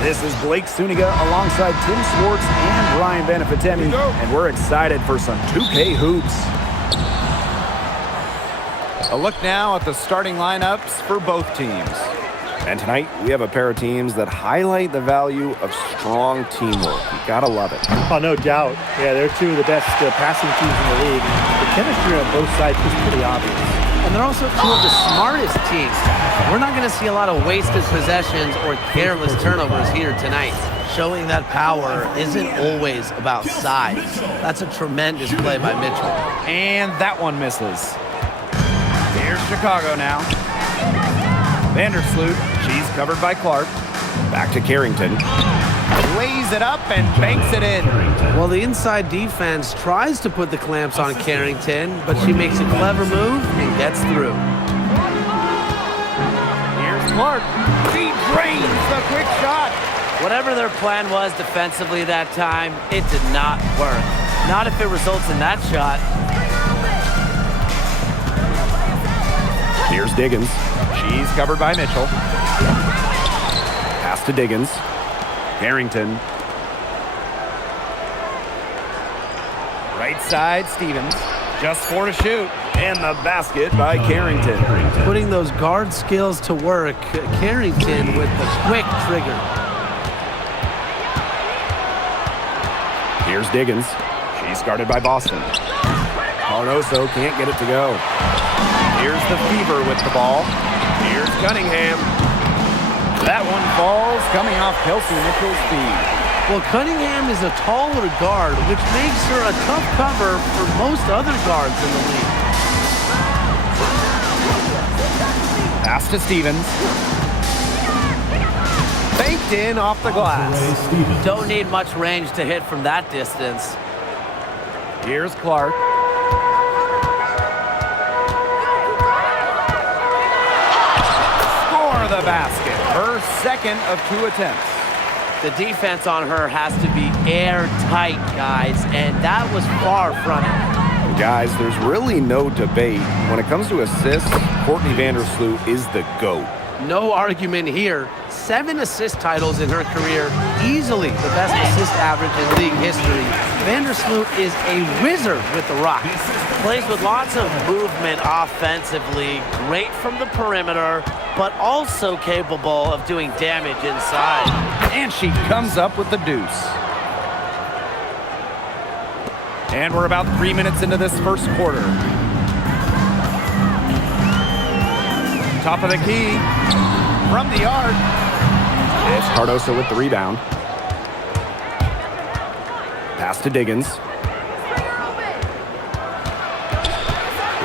This is Blake Suniga alongside Tim Swartz and Brian Benefitemi, and we're excited for some 2K hoops. A look now at the starting lineups for both teams. And tonight, we have a pair of teams that highlight the value of strong teamwork. You gotta love it. Oh, no doubt. Yeah, they're two of the best passing teams in the league. The chemistry on both sides is pretty obvious. And they're also two of the smartest teams. We're not going to see a lot of wasted possessions or careless turnovers here tonight, showing that power isn't always about size. That's a tremendous play by Mitchell. And that one misses. Here's Chicago now. Vandersloot, she's covered by Clark. Back to Carrington. Lays it up and banks it in. Well, the inside defense tries to put the clamps on Carrington, but she makes a clever move and gets through. Here's Clark. She drains the quick shot. Whatever their plan was defensively that time, it did not work. Not if it results in that shot. Here's Diggins. She's covered by Mitchell. Pass to Diggins. Carrington. Right side, Stevens. Just 4 to shoot. And the basket by Carrington. Putting those guard skills to work, Carrington with the quick trigger. Here's Diggins. She's guarded by Boston. Cardoso can't get it to go. Here's the FeveR with the ball. Here's Cunningham. That one falls, coming off Kelsey Mitchell's feed. Well, Cunningham is a taller guard, which makes her a tough cover for most other guards in the league. Pass to Stevens. Faked in off the glass. Don't need much range to hit from that distance. Here's Clark. Score the basket. Her second of 2 attempts. The defense on her has to be airtight, guys, and that was far from it. Guys, there's really no debate. When it comes to assists, Courtney Vandersloot is the GOAT. No argument here. 7 assist titles in her career, easily the best assist average in league history. Vandersloot is a wizard with the rock. Plays with lots of movement offensively, great from the perimeter, but also capable of doing damage inside. And she comes up with the deuce. And we're about 3 minutes into this first quarter. Top of the key. From the arc. It's Cardoso with the rebound. Pass to Diggins.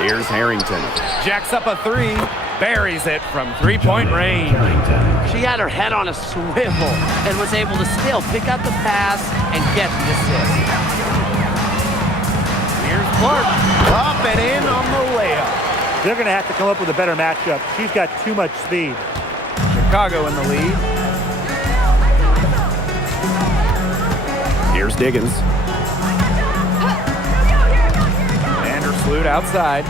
Here's Harrington. Jacks up a 3. Buries it from 3-point range. She had her head on a swivel and was able to still pick up the pass and get the assist. Here's Clark. Up and in on the layup. They're going to have to come up with a better matchup. She's got too much speed. Chicago in the lead. Here's Diggins. Vandersloot outside.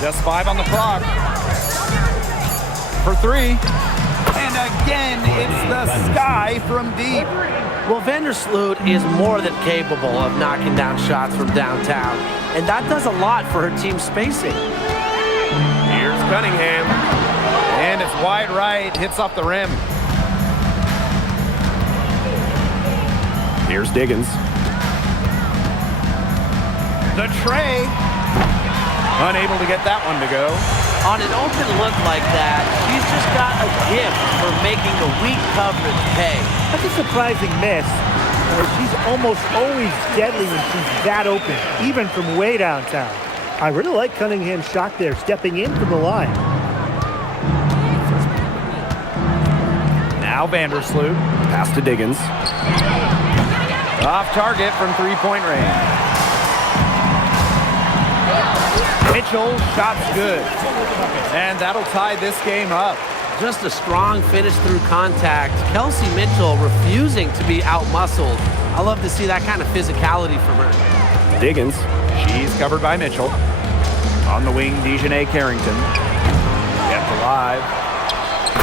Just 5 on the clock. For 3. And again, it's the sky from deep. Well, Vandersloot is more than capable of knocking down shots from downtown, and that does a lot for her team's spacing. Here's Cunningham. And it's wide right, hits off the rim. Here's Diggins. The tray. Unable to get that one to go. On an open look like that, she's just got a gift for making the weak coverage pay. That's a surprising miss. She's almost always deadly when she's that open, even from way downtown. I really like Cunningham's shot there, stepping in from the line. Now Vandersloot. Pass to Diggins. Off target from 3-point range. Mitchell, shot's good. And that'll tie this game up. Just a strong finish through contact. Kelsey Mitchell refusing to be out-muscled. I love to see that kind of physicality from her. Diggins. She's covered by Mitchell. On the wing, Dejanay Carrington. Kept alive.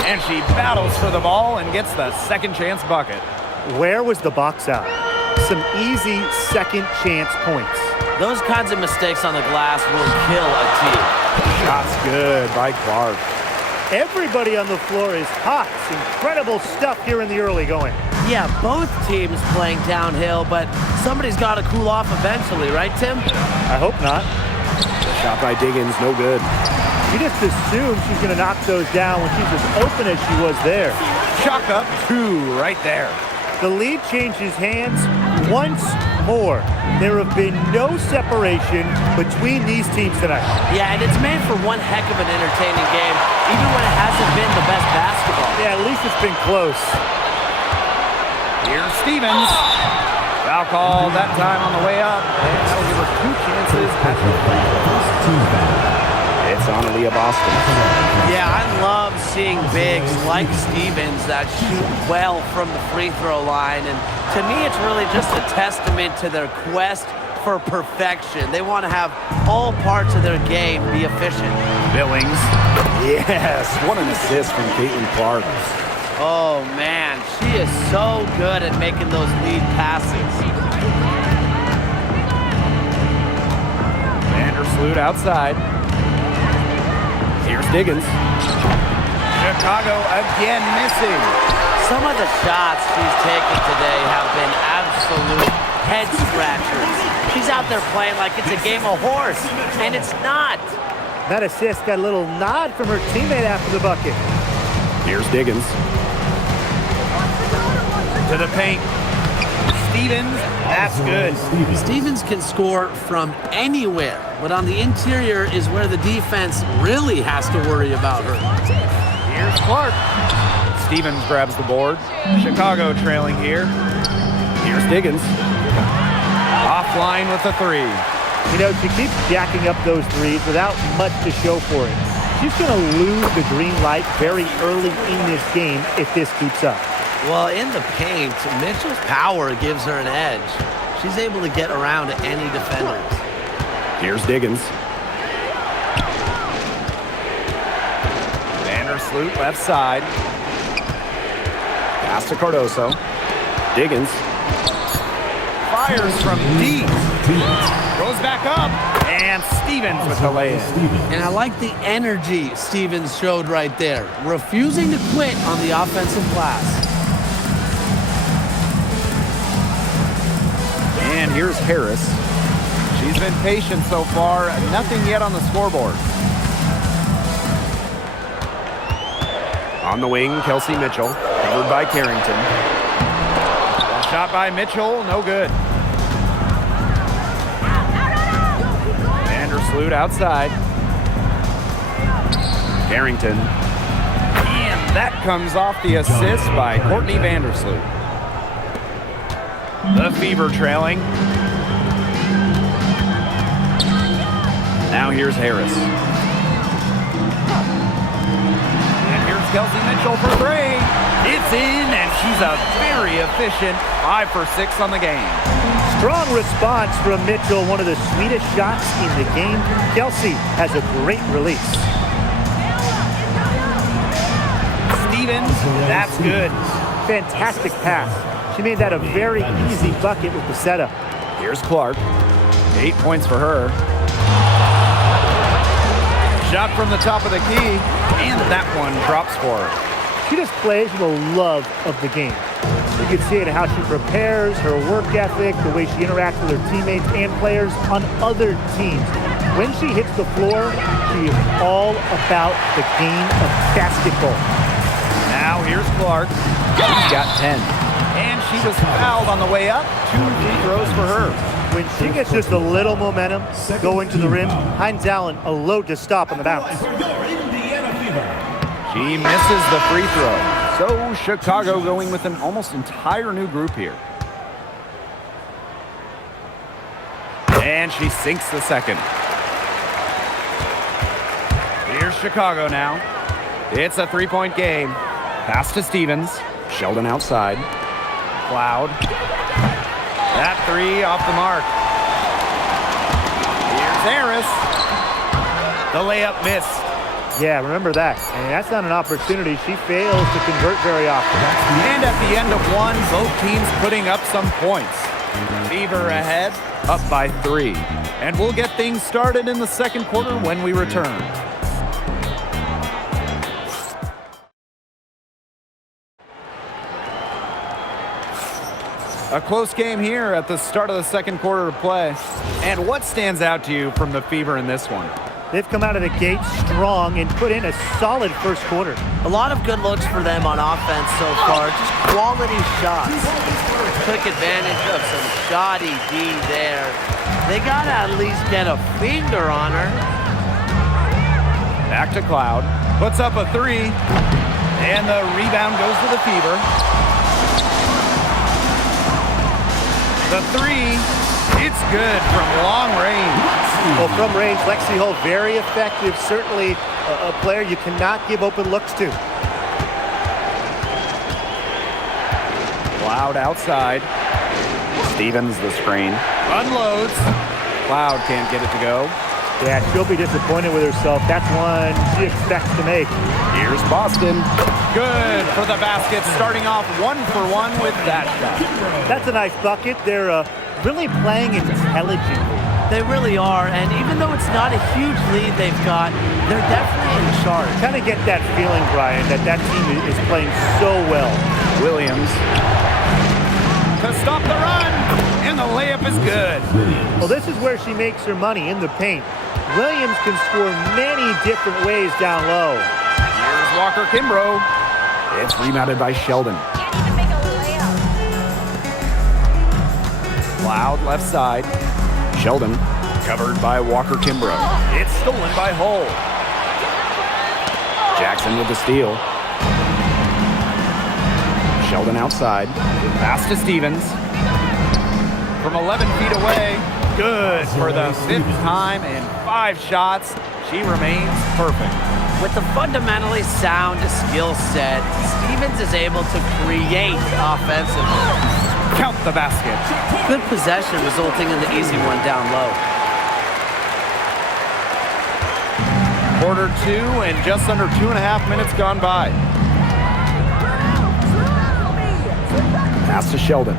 And she battles for the ball and gets the second chance bucket. Where was the box out? Some easy second chance points. Those kinds of mistakes on the glass will kill a team. Shots good by Clark. Everybody on the floor is hot. It's incredible stuff here in the early going. Yeah, both teams playing downhill, but somebody's got to cool off eventually, right, Tim? I hope not. Shot by Diggins, no good. You just assume she's going to knock those down when she's as open as she was there. Chalk up 2 right there. The lead changes hands once more. There have been no separation between these teams tonight. Yeah, and it's made for one heck of an entertaining game, even when it hasn't been the best basketball. Yeah, at least it's been close. Here's Stevens. Foul call that time on the way up. And that'll give her 2 chances at the free throw. It's on Aaliyah Boston. Yeah, I love seeing bigs like Stevens that shoot well from the free throw line. And to me, it's really just a testament to their quest for perfection. They want to have all parts of their game be efficient. Billings. Yes, what an assist from Caitlin Clark. Oh, man, she is so good at making those lead passes. Vandersloot outside. Here's Diggins. Chicago again missing. Some of the shots she's taken today have been absolute head scratchers. She's out there playing like it's a game of horse, and it's not. That assist got a little nod from her teammate after the bucket. Here's Diggins. To the paint. Stevens, that's good. Stevens can score from anywhere, but on the interior is where the defense really has to worry about her. Here's Clark. Stevens grabs the board. Chicago trailing here. Here's Diggins. Offline with the 3. You know, she keeps jacking up those threes without much to show for it. She's going to lose the green light very early in this game if this keeps up. Well, in the paint, Mitchell's power gives her an edge. She's able to get around any defenders. Here's Diggins. Vandersloot left side. Pass to Cardoso. Diggins. Fires from deep. Goes back up. And Stevens with the lay-in. And I like the energy Stevens showed right there, refusing to quit on the offensive glass. And here's Harris. She's been patient so far. Nothing yet on the scoreboard. On the wing, Kelsey Mitchell. Covered by Carrington. Shot by Mitchell, no good. Vandersloot outside. Carrington. And that comes off the assist by Courtney Vandersloot. The FeveR trailing. Now here's Harris. And here's Kelsey Mitchell for 3. It's in, and she's a very efficient 5 for 6 on the game. Strong response from Mitchell, one of the sweetest shots in the game. Kelsey has a great release. Stevens, that's good. Fantastic pass. She made that a very easy bucket with the setup. Here's Clark. 8 points for her. Shot from the top of the key, and that one drops for her. She just plays with a love of the game. You can see it in how she prepares, her work ethic, the way she interacts with her teammates and players on other teams. When she hits the floor, she is all about the game of basketball. Now here's Clark. She's got 10. And she was fouled on the way up. 2 free throws for her. When she gets just a little momentum going to the rim, Hines Allen a load to stop on the bounce. She misses the free throw. So Chicago going with an almost entire new group here. And she sinks the second. Here's Chicago now. It's a 3-point game. Pass to Stevens. Sheldon outside. Cloud. That 3 off the mark. Harris. The layup missed. Yeah, remember that. And that's not an opportunity she fails to convert very often. And at the end of one, both teams putting up some points. FeveR ahead, up by 3. And we'll get things started in the second quarter when we return. A close game here at the start of the second quarter of play. And what stands out to you from the FeveR in this one? They've come out of the gate strong and put in a solid first quarter. A lot of good looks for them on offense so far. Just quality shots. Took advantage of some shoddy D there. They got to at least get a finger on her. Back to Cloud. Puts up a 3. And the rebound goes to the FeveR. The 3, it's good from long range. Well, from range, Lexi Hull, very effective. Certainly a player you cannot give open looks to. Cloud outside. Stevens the screen. Unloads. Cloud can't get it to go. Yeah, she'll be disappointed with herself. That's one she expects to make. Here's Boston. Good for the basket, starting off 1 for 1 with that shot. That's a nice bucket. They're really playing intelligently. They really are, and even though it's not a huge lead they've got, they're definitely in charge. Kind of get that feeling, Brian, that team is playing so well. Williams to stop the run, and the layup is good. Well, this is where she makes her money, in the paint. Williams can score many different ways down low. Here's Walker Kimbrough. It's rebounded by Sheldon. Can't even make a layup. Cloud left side. Sheldon covered by Walker Kimbrough. It's stolen by Hull. Jackson with the steal. Sheldon outside. Pass to Stevens. From 11 feet away. Good for the 5th time in 5 shots. She remains perfect. With a fundamentally sound skill set, Stevens is able to create offensively. Count the basket. Good possession resulting in the easy one down low. Quarter 2 and just under 2.5 minutes gone by. Pass to Sheldon.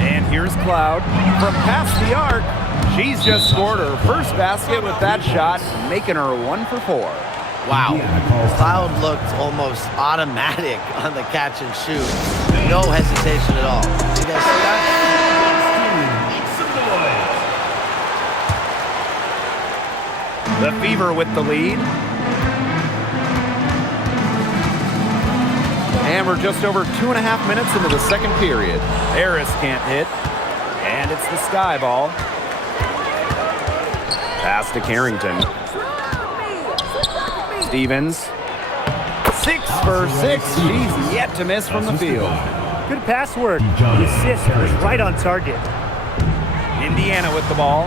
And here's Cloud. From past the arc, she's just scored her first basket with that shot, making her 1 for 4. Wow. Cloud looked almost automatic on the catch and shoot. No hesitation at all. You guys see that? The FeveR with the lead. And we're just over 2.5 minutes into the second period. Harris can't hit. And it's the sky ball. Pass to Carrington. Stevens. 6 for 6. She's yet to miss from the field. Good pass work. The assist was right on target. Indiana with the ball.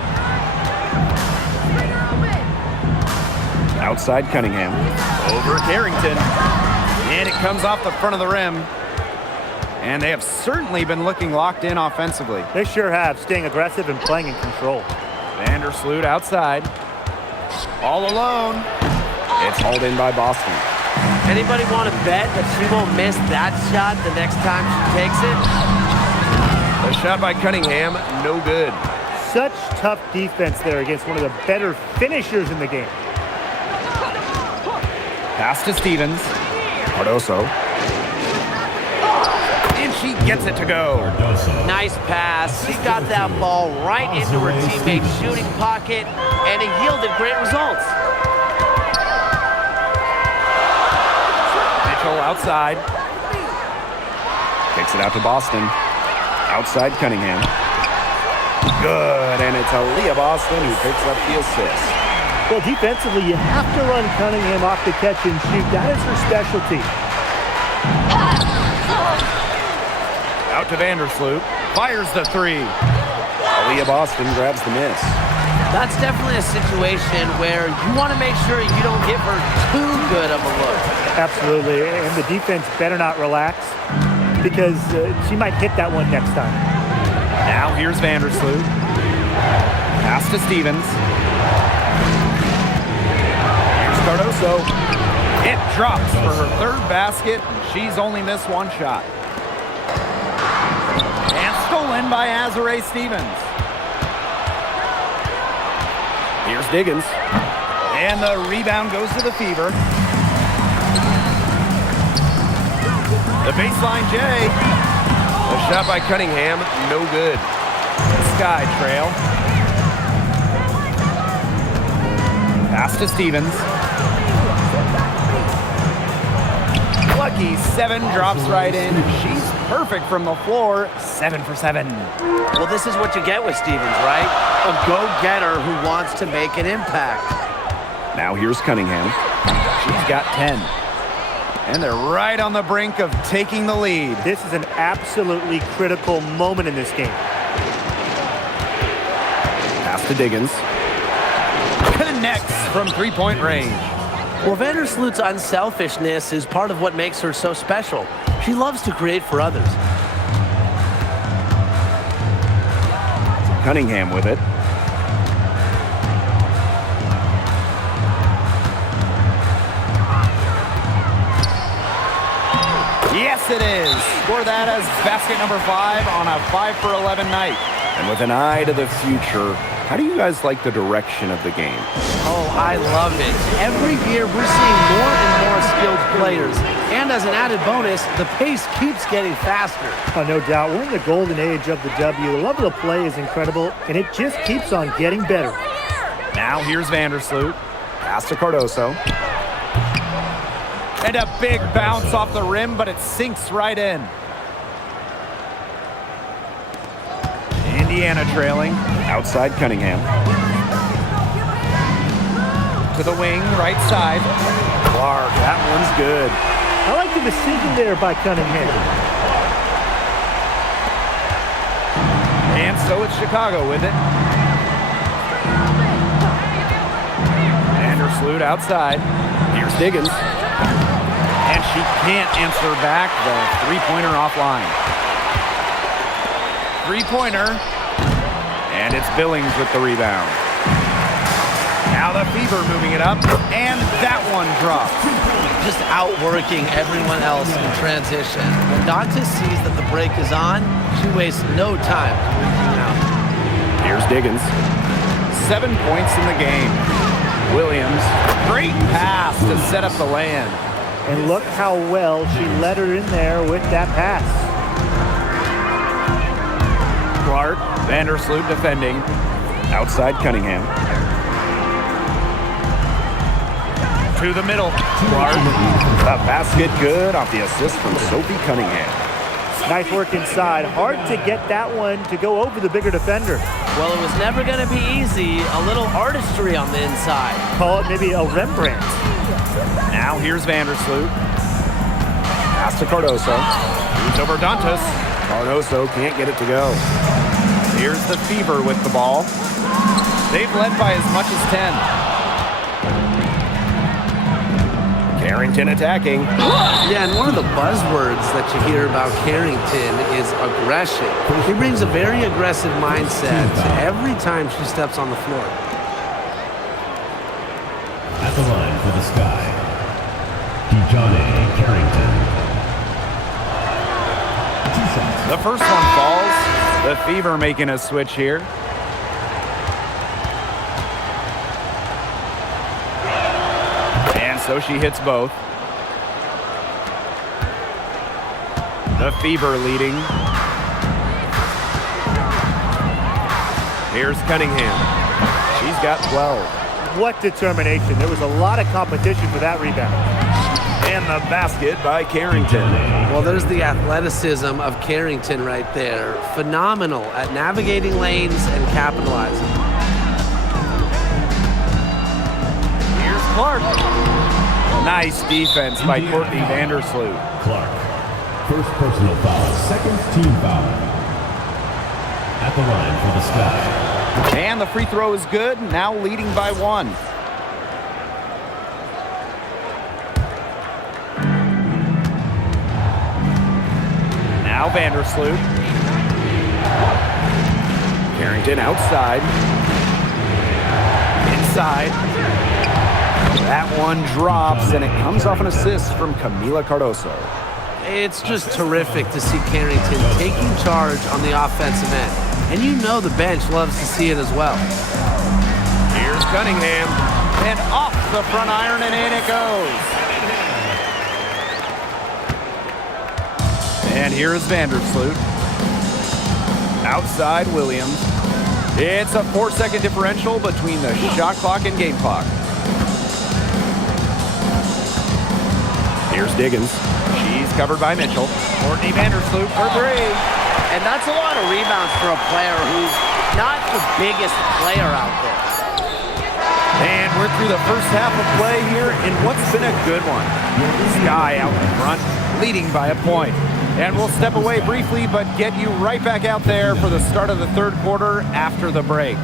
Outside Cunningham. Over Carrington. And it comes off the front of the rim. And they have certainly been looking locked in offensively. They sure have, staying aggressive and playing in control. Vandersloot outside. All alone. It's hauled in by Boston. Anybody want to bet that she won't miss that shot the next time she takes it? The shot by Cunningham, no good. Such tough defense there against one of the better finishers in the game. Pass to Stevens. Cardoso. And she gets it to go. Nice pass. She got that ball right into her teammate's shooting pocket, and it yielded great results. Mitchell outside. Kicks it out to Boston. Outside Cunningham. Good, and it's Aaliyah Boston who picks up the assist. Well, defensively, you have to run Cunningham off the catch and shoot. That is her specialty. Out to Vandersloot. Fires the 3. Aaliyah Boston grabs the miss. That's definitely a situation where you want to make sure you don't give her too good of a look. Absolutely, and the defense better not relax because she might hit that one next time. Now here's Vandersloot. Pass to to Stevens. Here's Cardoso. It drops for her third basket. She's only missed one shot. And stolen by Azurá Stevens. Here's Diggins. And the rebound goes to the FeveR. The baseline J. A shot by Cunningham, no good. Sky trail. Pass to Stevens. Lucky 7 drops right in. She's perfect from the floor. 7 for 7. Well, this is what you get with Stevens, right? A go-getter who wants to make an impact. Now here's Cunningham. She's got 10. And they're right on the brink of taking the lead. This is an absolutely critical moment in this game. Pass to Diggins. Connects from three-point range. Well, Vandersloot's unselfishness is part of what makes her so special. She loves to create for others. Cunningham with it. Yes, it is. Score that as basket number 5 on a 5 for 11 night. And with an eye to the future, how do you guys like the direction of the game? Oh, I love it. Every year we're seeing more and more skilled players. And as an added bonus, the pace keeps getting faster. Oh, no doubt. We're in the golden age of the W. The level of play is incredible, and it just keeps on getting better. Now here's Vandersloot. Pass to Cardoso. And a big bounce off the rim, but it sinks right in. Indiana trailing. Outside Cunningham. To the wing, right side. Clark, that one's good. I like the decision there by Cunningham. And so it's Chicago with it. Vandersloot outside. Here's Diggins. And she can't answer back the three-pointer offline. Three-pointer. And it's Billings with the rebound. Now the FeveR moving it up. And that one drops. Just outworking everyone else in transition. When Dantas sees that the break is on, she wastes no time reaching out. Here's Diggins. 7 points in the game. Williams, great pass to set up the lay-in. And look how well she led her in there with that pass. Clark, Vandersloot defending. Outside Cunningham. To the middle. Clark. The basket good off the assist from Sophie Cunningham. Nice work inside. Hard to get that one to go over the bigger defender. Well, it was never going to be easy. A little artistry on the inside. Call it maybe a Rembrandt. Now here's Vandersloot. Pass to Cardoso. Moves over Dantas. Cardoso can't get it to go. Here's the FeveR with the ball. They've led by as much as 10. Carrington attacking. Yeah, and one of the buzzwords that you hear about Carrington is aggression. She brings a very aggressive mindset every time she steps on the floor. At the line for the Sky, Dejohnne Carrington. The first one falls. The FeveR making a switch here. So she hits both. The FeveR leading. Here's Cunningham. She's got 12. What determination. There was a lot of competition for that rebound. And the basket by Carrington. Well, there's the athleticism of Carrington right there. Phenomenal at navigating lanes and capitalizing. Here's Clark. Nice defense by Courtney Vandersloot. Clark, first personal foul, second team foul. At the line for the Sky. And the free throw is good, now leading by 1. Now Vandersloot. Carrington outside. side. That one drops, and it comes off an assist from Camila Cardoso. It's just terrific to see Carrington taking charge on the offensive end. And you know the bench loves to see it as well. Here's Cunningham. And off the front iron, and in it goes. And here is Vandersloot. Outside Williams. It's a 4-second differential between the shot clock and game clock. Here's Diggins. She's covered by Mitchell. Courtney Vandersloot for three. And that's a lot of rebounds for a player who's not the biggest player out there. And we're through the first half of play here in what's been a good one. Sky out in front, leading by a point. And we'll step away briefly, but get you right back out there for the start of the third quarter after the break.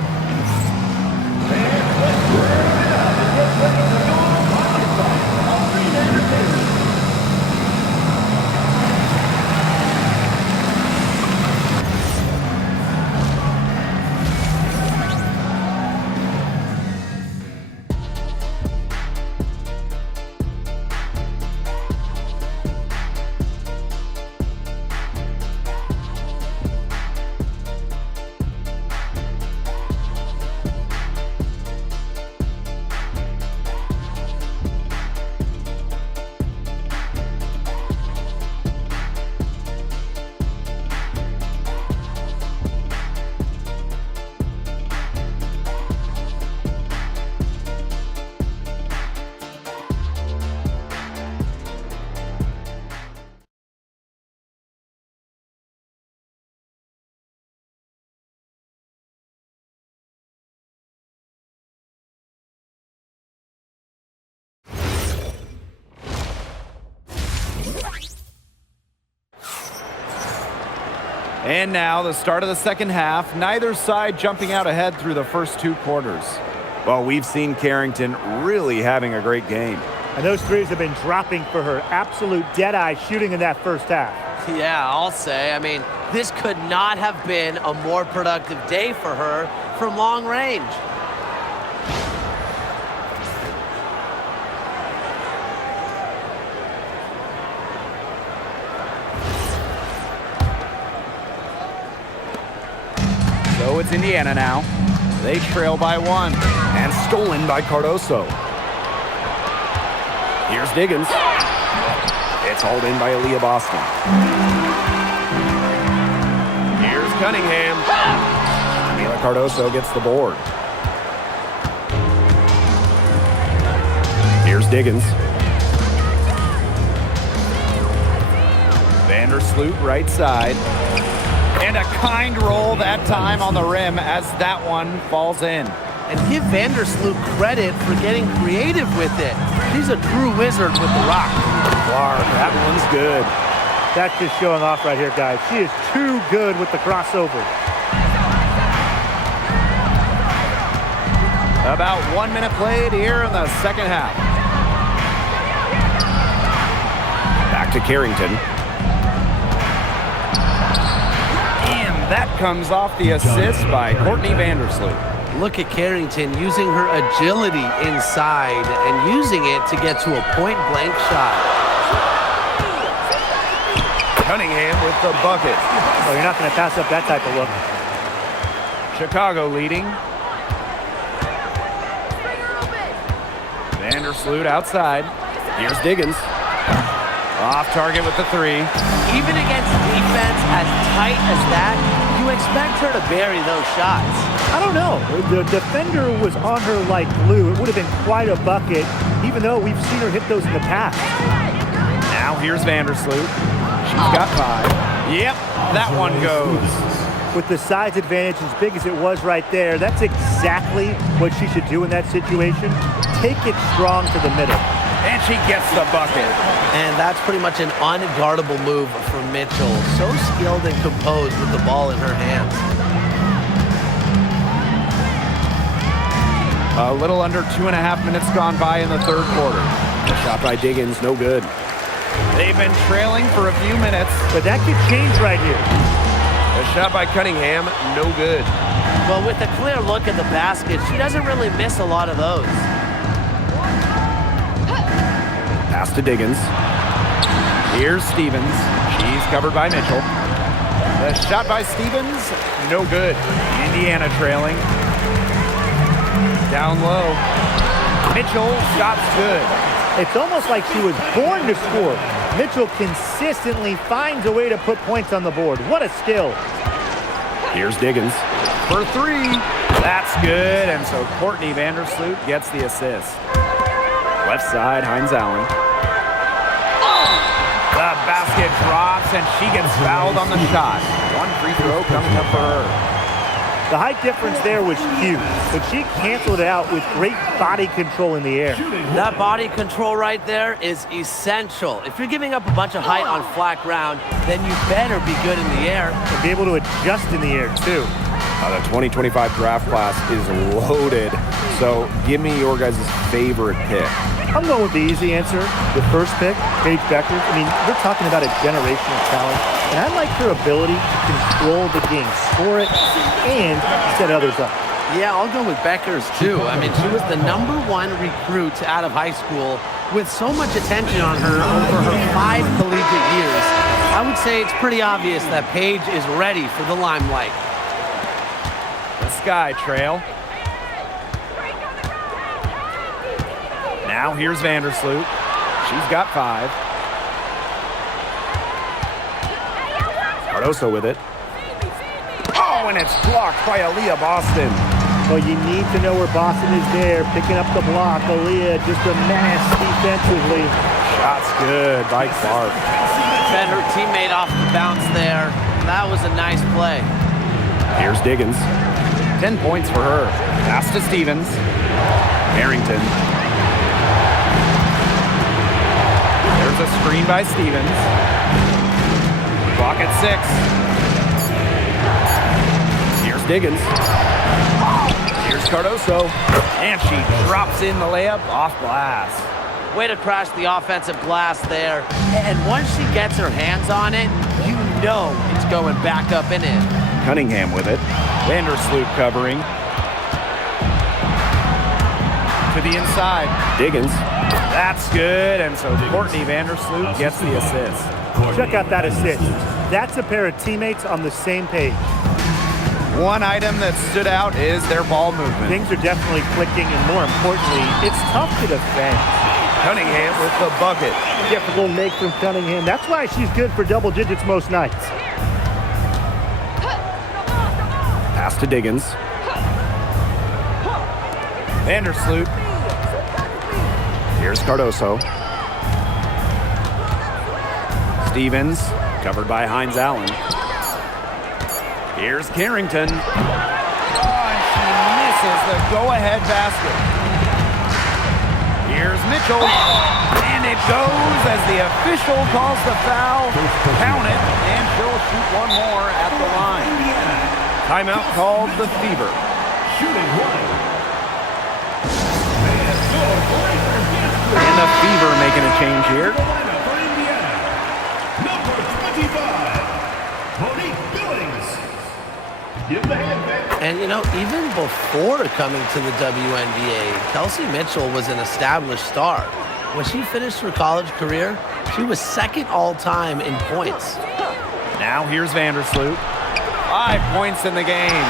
And now the start of the second half. Neither side jumping out ahead through the first two quarters. Well, we've seen Carrington really having a great game. And those threes have been dropping for her. Absolute dead-eye shooting in that first half. Yeah, I'll say. I mean, this could not have been a more productive day for her from long range. So it's Indiana now. They trail by one. And stolen by Cardoso. Here's Diggins. It's hauled in by Aaliyah Boston. Here's Cunningham. Camila Cardoso gets the board. Here's Diggins. Vandersloot right side. And a kind roll that time on the rim as that one falls in. And give Vandersloot credit for getting creative with it. She's a true wizard with the rock. Clark, that one's good. That's just showing off right here, guys. She is too good with the crossover. About 1 minute played here in the second half. Back to Carrington. And that comes off the assist by Courtney Vandersloot. Look at Carrington using her agility inside and using it to get to a point-blank shot. Cunningham with the bucket. Oh, you're not going to pass up that type of look. Chicago leading. Vandersloot outside. Here's Diggins. Off target with the three. Even against defense as tight as that, you expect her to bury those shots. I don't know. The defender was on her like glue. It would have been quite a bucket, even though we've seen her hit those in the past. Now here's Vandersloot. She's got five. Yep, that one goes. With the size advantage as big as it was right there, that's exactly what she should do in that situation. Take it strong to the middle. And she gets the bucket. And that's pretty much an unguardable move from Mitchell. So skilled and composed with the ball in her hands. A little under 2.5 minutes gone by in the third quarter. The shot by Diggins, no good. They've been trailing for a few minutes. But that could change right here. A shot by Cunningham, no good. Well, with a clear look at the basket, she doesn't really miss a lot of those. Pass to Diggins. Here's Stevens. She's covered by Mitchell. The shot by Stevens, no good. Indiana trailing. Down low. Mitchell, shot's good. It's almost like she was born to score. Mitchell consistently finds a way to put points on the board. What a skill. Here's Diggins. For three. That's good, and so Courtney Vandersloot gets the assist. Left side, Hines Allen. The basket drops, and she gets fouled on the shot. One free throw coming up for her. The height difference there was huge, but she canceled it out with great body control in the air. That body control right there is essential. If you're giving up a bunch of height on flat ground, then you better be good in the air. And be able to adjust in the air, too. The 2025 draft class is loaded, so give me your guys' favorite pick. I'm going with the easy answer. The first pick, Paige Becker. I mean, we're talking about a generational talent, and I like her ability to control the game, score it, and set others up. Yeah, I'll go with Becker's too. I mean, she was the #1 recruit out of high school with so much attention on her over her 5 collegiate years. I would say it's pretty obvious that Paige is ready for the limelight. The Sky Trail. Now here's Vandersloot. She's got 5. Cardoso with it. Oh, and it's blocked by Aaliyah Boston. Well, you need to know where Boston is there, picking up the block. Aaliyah, just a menace defensively. Shot's good by Clark. Fed her teammate off the bounce there. That was a nice play. Here's Diggins. 10 points for her. Pass to Stevens. Harrington. There's a screen by Stevens. Clock at 6. Here's Diggins. Here's Cardoso. And she drops in the layup off glass. Way to crash the offensive glass there. And once she gets her hands on it, you know it's going back up and in. Cunningham with it. Vandersloot covering. To the inside. Diggins. That's good. And so Courtney Vandersloot gets the assist. Check out that assist. That's a pair of teammates on the same page. One item that stood out is their ball movement. Things are definitely clicking, and more importantly, it's tough to defend. Cunningham with the bucket. Difficult make from Cunningham. That's why she's good for double digits most nights. Pass to Diggins. Vandersloot. Here's Cardoso. Stevens, covered by Hines Allen. Here's Carrington. Oh, and she misses the go-ahead basket. Here's Mitchell. And it goes as the official calls the foul. Count it, and she'll shoot one more at the line. Timeout called the FeveR. Shooting one. And the FeveR making a change here. For Indiana, number 25, Monique Billings. Give the hand back. And, you know, even before coming to the WNBA, Kelsey Mitchell was an established star. When she finished her college career, she was second all-time in points. Now here's Vandersloot. 5 points in the game.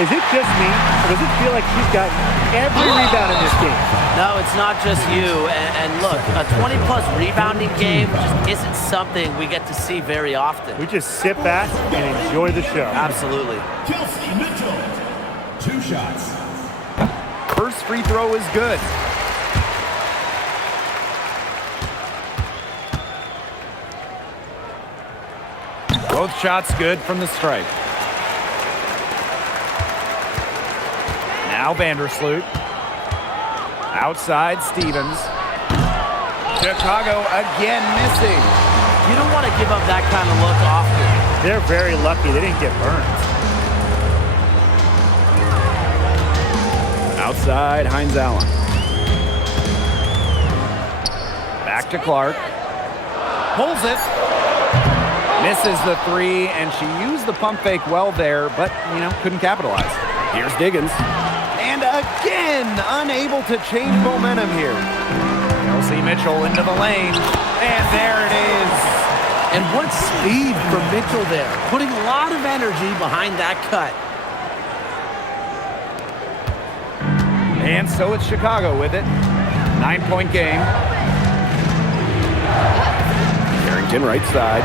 Is it just me, or does it feel like she's got every rebound in this game? No, it's not just you. And look, a 20-plus rebounding game just isn't something we get to see very often. We just sit back and enjoy the show. Absolutely. Kelsey Mitchell. 2 shots. First free throw is good. Both shots good from the stripe. Now Vandersloot. Outside Stevens. Chicago again missing. You don't want to give up that kind of look often. They're very lucky they didn't get burned. Outside Hines Allen. Back to Clark. Pulls it. Misses the 3, and she used the pump fake well there, but, couldn't capitalize. Here's Diggins. And again, unable to change momentum here. Kelsey Mitchell into the lane. And there it is. And what speed for Mitchell there. Putting a lot of energy behind that cut. And so it's Chicago with it. 9-point game. Carrington right side.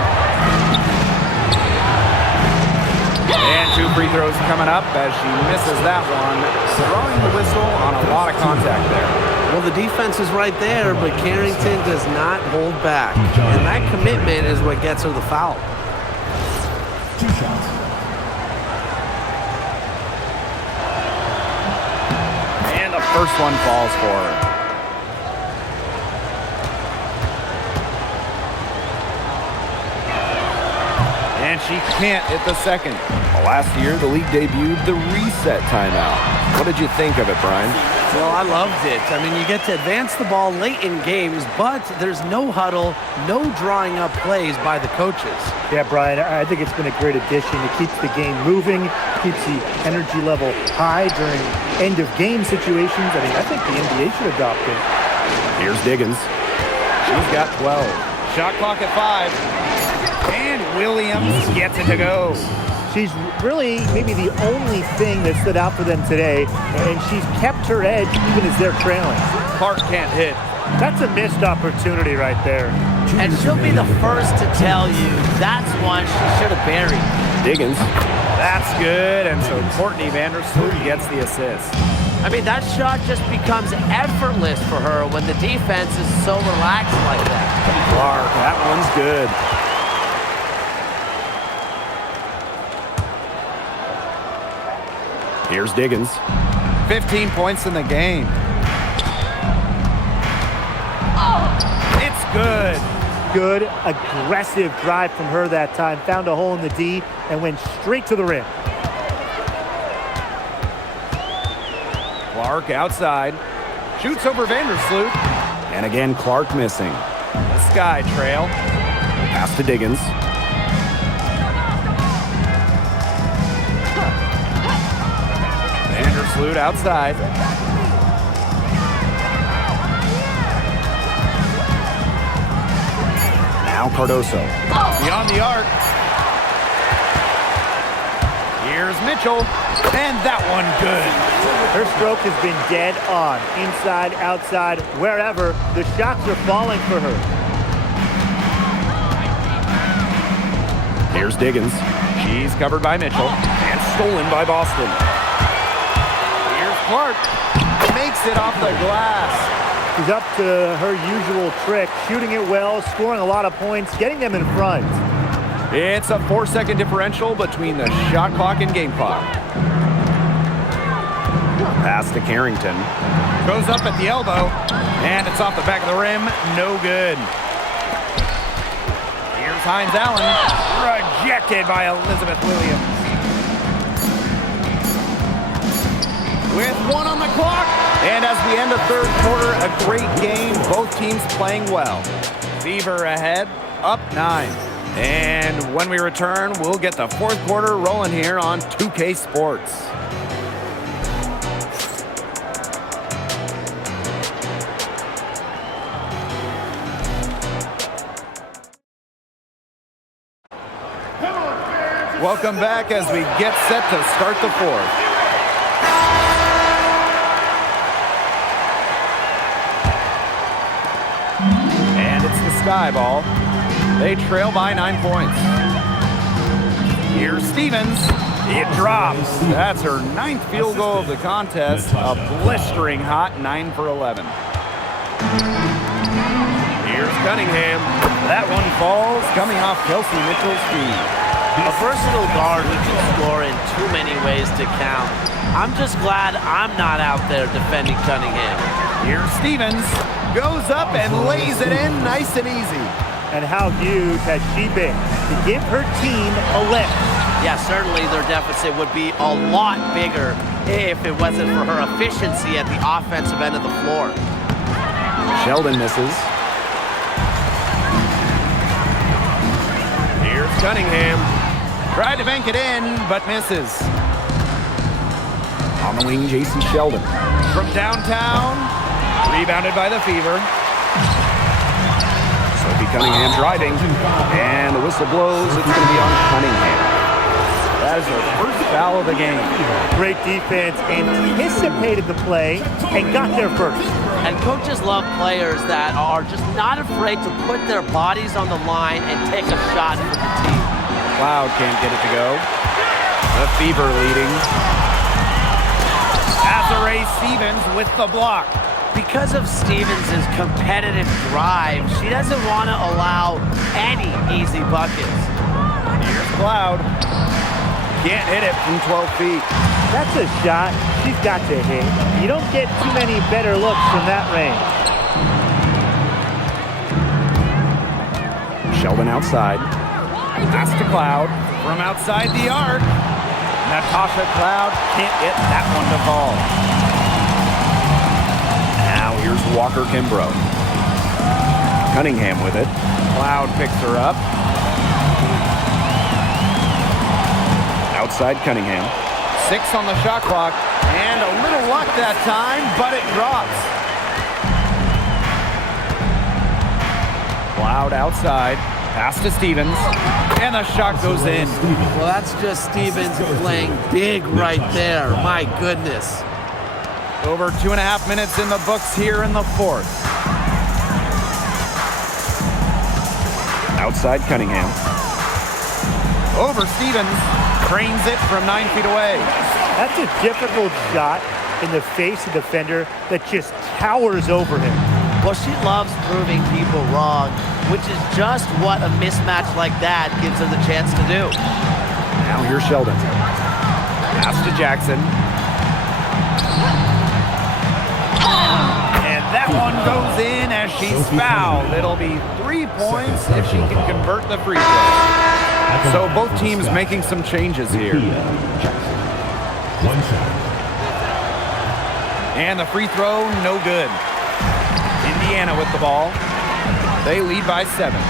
And 2 free throws coming up as she misses that one. Throwing the whistle on a lot of contact there. Well, the defense is right there, but Carrington does not hold back. And that commitment is what gets her the foul. 2 shots. And the first one falls for her. And she can't hit the second. Last year, the league debuted the reset timeout. What did you think of it, Brian? Well, I loved it. I mean, you get to advance the ball late in games, but there's no huddle, no drawing up plays by the coaches. Yeah, Brian, I think it's been a great addition. It keeps the game moving, keeps the energy level high during end-of-game situations. I mean, I think the NBA should adopt it. Here's Diggins. She's got 12. Shot clock at 5. And Williams gets it to go. She's really maybe the only thing that stood out for them today, and she's kept her edge even as they're trailing. Clark can't hit. That's a missed opportunity right there. And she'll be the first to tell you that's one she should have buried. Diggins. That's good, and so Courtney Vandersloot gets the assist. I mean, that shot just becomes effortless for her when the defense is so relaxed like that. Clark, that one's good. Here's Diggins. 15 points in the game. It's good. Good, aggressive drive from her that time. Found a hole in the D and went straight to the rim. Clark outside. Shoots over Vandersloot. And again, Clark missing. The Sky trail. Pass to Diggins. Vandersloot outside. Now Cardoso. Beyond the arc. Here's Mitchell. And that one good. Her stroke has been dead on. Inside, outside, wherever. The shots are falling for her. Here's Diggins. She's covered by Mitchell. And stolen by Boston. Here's Clark. Makes it off the glass. She's up to her usual trick, shooting it well, scoring a lot of points, getting them in front. It's a 4-second differential between the shot clock and game clock. Pass to Carrington. Goes up at the elbow, and it's off the back of the rim. No good. Here's Hines Allen. Rejected by Elizabeth Williams. With 1 on the clock. And as we end the third quarter, a great game. Both teams playing well. FeveR ahead, up 9. And when we return, we'll get the fourth quarter rolling here on 2K Sports. Welcome back as we get set to start the fourth. And it's the Sky ball. They trail by 9 points. Here's Stevens. It drops. That's her 9th field goal of the contest. A blistering hot 9 for 11. Here's Cunningham. That one falls, coming off Kelsey Mitchell's feet. A versatile guard who can score in too many ways to count. I'm just glad I'm not out there defending Cunningham. Here's Stevens. Goes up and lays it in nice and easy. And how huge has she been to give her team a lift? Yeah, certainly their deficit would be a lot bigger if it wasn't for her efficiency at the offensive end of the floor. Sheldon misses. Here's Cunningham. Tried to bank it in, but misses. On the wing, J.C. Sheldon. From downtown, rebounded by the FeveR. Sophie Cunningham driving, and the whistle blows. It's going to be on Cunningham. That is her first foul of the game. Great defense, anticipated the play, and got there first. And coaches love players that are just not afraid to put their bodies on the line and take a shot for the team. Cloud can't get it to go. The FeveR leading. Azarae Stevens with the block. Because of Stevens' competitive drive, she doesn't want to allow any easy buckets. Here's Cloud. Can't hit it from 12 feet. That's a shot she's got to hit. You don't get too many better looks from that range. Sheldon outside. Pass to Cloud from outside the arc. Natasha Cloud can't get that one to fall. Now here's Walker Kimbrough. Cunningham with it. Cloud picks her up. Outside Cunningham. 6 on the shot clock. And a little luck that time, but it drops. Cloud outside. Pass to Stevens. And the shot goes in. Well, that's just Stevens playing big right there. My goodness. Over 2.5 minutes in the books here in the fourth. Outside Cunningham. Over Stevens. Cranes it from 9 feet away. That's a difficult shot in the face of a defender that just towers over him. Well, she loves proving people wrong, which is just what a mismatch like that gives her the chance to do. Now here's Sheldon. Pass to Jackson. And that one goes in as she's fouled. It'll be 3 points if she can convert the free throw. So both teams making some changes here. One shot. And the free throw, no good. Indiana with the ball. They lead by 7.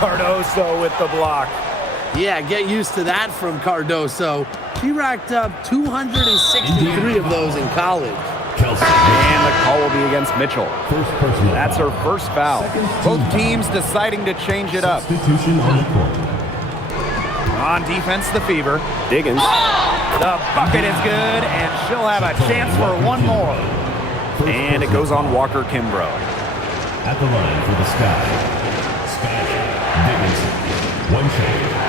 Cardoso with the block. Yeah, get used to that from Cardoso. She racked up 263 of those in college. Kelsey. And the call will be against Mitchell. First personal That's her first foul. Both teams deciding to change it up. substitution on the court. On defense, the FeveR. Diggins. The bucket is good, and she'll have a chance for one more. And it goes on Walker Kimbrough. At the line for the Sky. Spanner. Dickinson. One shot.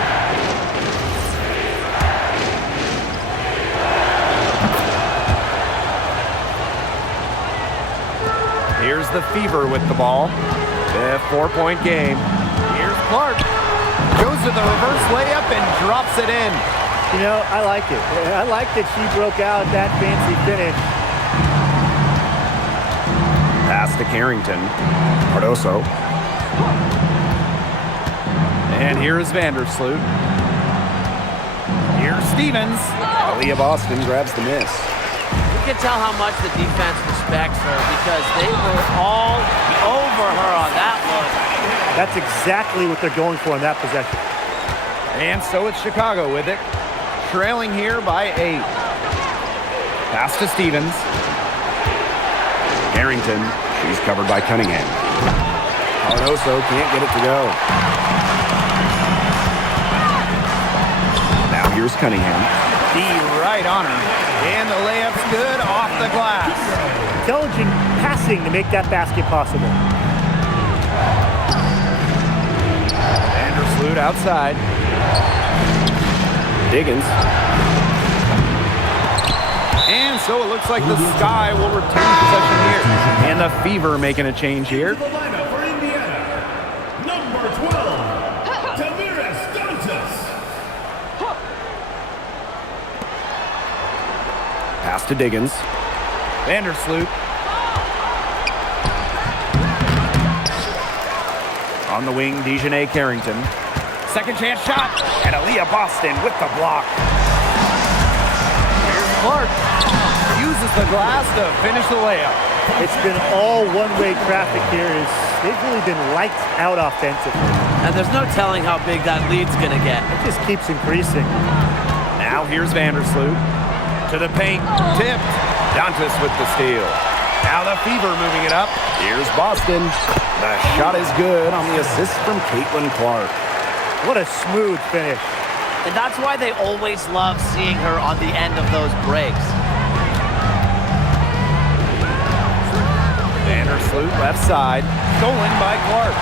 Here's the FeveR with the ball. A 4-point game. Here's Clark. Goes to the reverse layup and drops it in. You know, I like it. I like that she broke out that fancy finish. Pass to Carrington. Cardoso. And here's Vandersloot. Here's Stevens. Aaliyah Boston grabs the miss. You can tell how much the defense respects her because they were all over her on that look. That's exactly what they're going for in that possession. And so it's Chicago with it. Trailing here by 8. Pass to Stevens. Carrington. She's covered by Cunningham. Cardoso can't get it to go. Now here's Cunningham. D right on her. And the layup's good off the glass. Intelligent passing to make that basket possible. Vandersloot outside. Diggins. And so it looks like the Sky will retain possession here. And the FeveR making a change here. The lineup for Indiana. Number 12. Tamiris Dantas. Pass to Diggins. Vandersloot. On the wing, Dejanay Carrington. Second chance shot. And Aaliyah Boston with the block. Here's Clark. Uses the glass to finish the layup. It's been all one-way traffic here. They've really been lights out offensively. And there's no telling how big that lead's going to get. It just keeps increasing. Now here's Vandersloot. To To the paint, tipped. Dantas with the steal. Now the FeveR moving it up. Here's Boston. The shot is good on the assist from Caitlin Clark. What a smooth finish. And that's why they always love seeing her on the end of those breaks. Vandersloot left side. Stolen by Clark.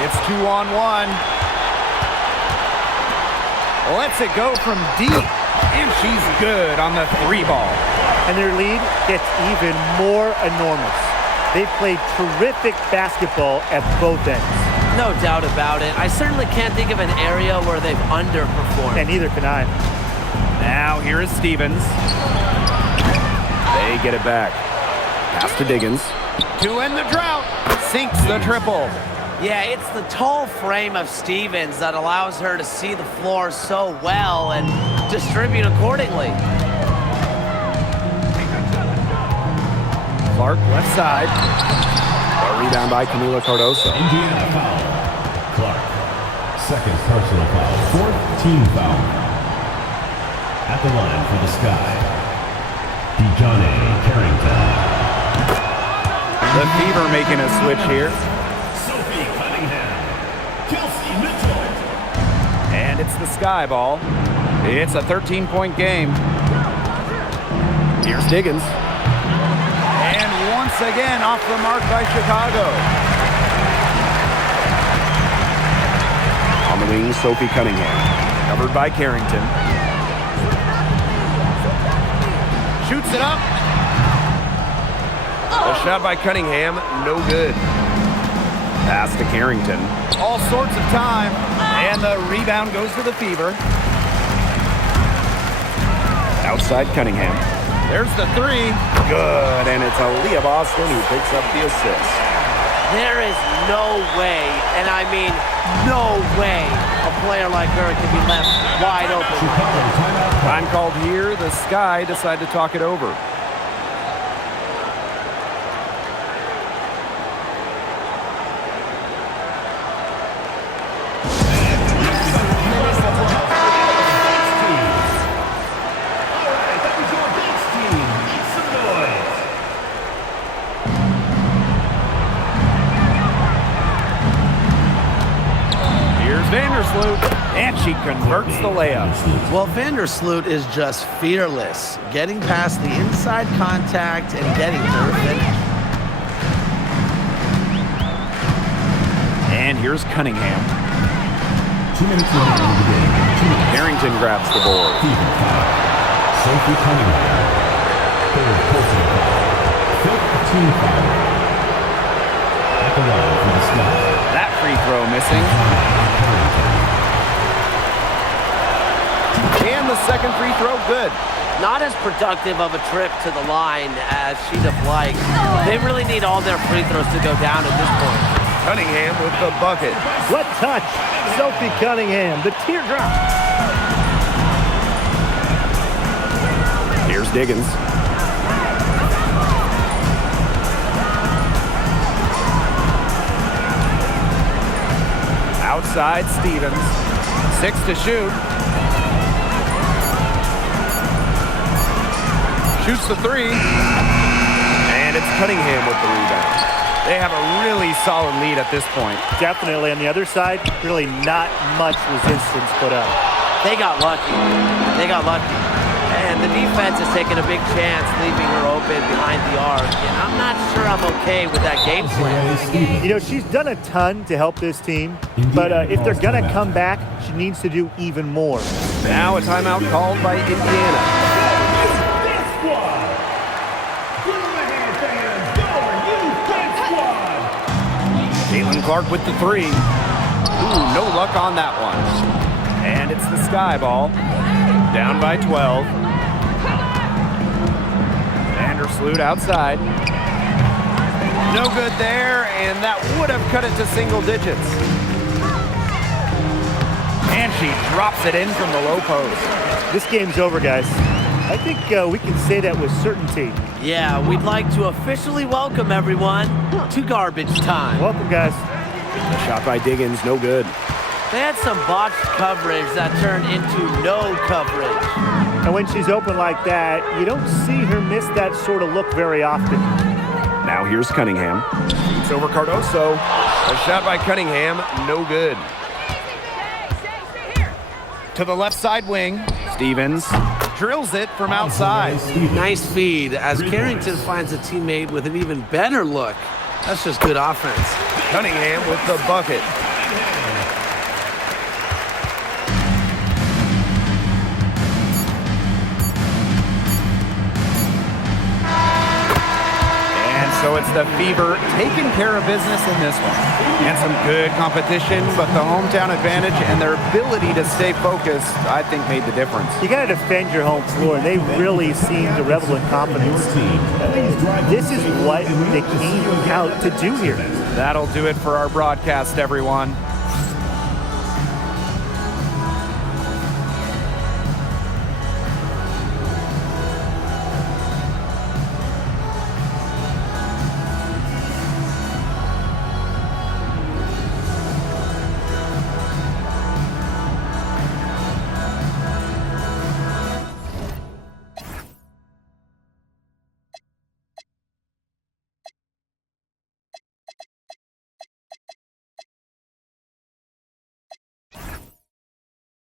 It's 2-on-1. Lets it go from deep. And she's good on the 3-ball. And their lead gets even more enormous. They've played terrific basketball at both ends. No doubt about it. I certainly can't think of an area where they've underperformed. And neither can I. Now here is Stevens. They get it back. Pass to Diggins. To end the drought. Sinks the triple. Yeah, it's the tall frame of Stevens that allows her to see the floor so well and distribute accordingly. Clark left side. A rebound by Camila Cardoso. Indiana foul. Clark. Second personal foul. Fourth team foul. At the line for the Sky. Dejounte Carrington. The FeveR making a switch here. Sophie Cunningham. Kelsey Mitchell. And it's the Sky ball. It's a 13-point game. Here's Diggins. And once again off the mark by Chicago. On the wing, Sophie Cunningham. Covered by Carrington. Shoots it up. A shot by Cunningham, no good. Pass to Carrington. All sorts of time. And the rebound goes to the FeveR. Outside Cunningham. There's the 3. Good, and it's Aaliyah Boston who picks up the assist. There is no way, and I mean no way, a player like her can be left wide open. Time called here. The Sky decide to talk it over. Vandersloot, and she converts the layup. Well, Vandersloot is just fearless, getting past the inside contact and getting to her finish. And here's Cunningham. 2 minutes remaining in the game. Carrington grabs the board. FeveR foul. Sophie Cunningham. Third personal foul. Fifth team foul. At the line for the Sky. That free throw missing. And the second free throw good. Not as productive of a trip to the line as she'd have liked. They really need all their free throws to go down at this point. Cunningham with the bucket. What touch? Sophie Cunningham, the teardrop. Here's Diggins. Outside Stevens. 6 to shoot. Shoots the 3. And it's Cunningham with the rebound. They have a really solid lead at this point. Definitely on the other side, really not much resistance put up. They got lucky. They got lucky. And the defense is taking a big chance, leaving her open behind the arc. And I'm not sure I'm okay with that game plan. You know, she's done a ton to help this team, but if they're going to come back, she needs to do even more. Now a timeout called by Indiana. Caitlin Clark with the 3. Ooh, no luck on that one. And it's the Sky ball. Down by 12. Vandersloot outside. No good there, and that would have cut it to single digits. And she drops it in from the low post. This game's over, guys. I think we can say that with certainty. Yeah, we'd like to officially welcome everyone to garbage time. Welcome, guys. The shot by Diggins, no good. They had some botched coverage that turned into no coverage. And when she's open like that, you don't see her miss that sort of look very often. Now here's Cunningham. It's over Cardoso. A shot by Cunningham, no good. To the left side wing. Stevens. Drills it from outside. Nice feed as Carrington finds a teammate with an even better look. That's just good offense. Cunningham with the bucket. So it's the FeveR taking care of business in this one. And some good competition, but the hometown advantage and their ability to stay focused, I think, made the difference. You got to defend your home floor. They really seem to revel in confidence. This is what they came out to do here. That'll do it for our broadcast, everyone.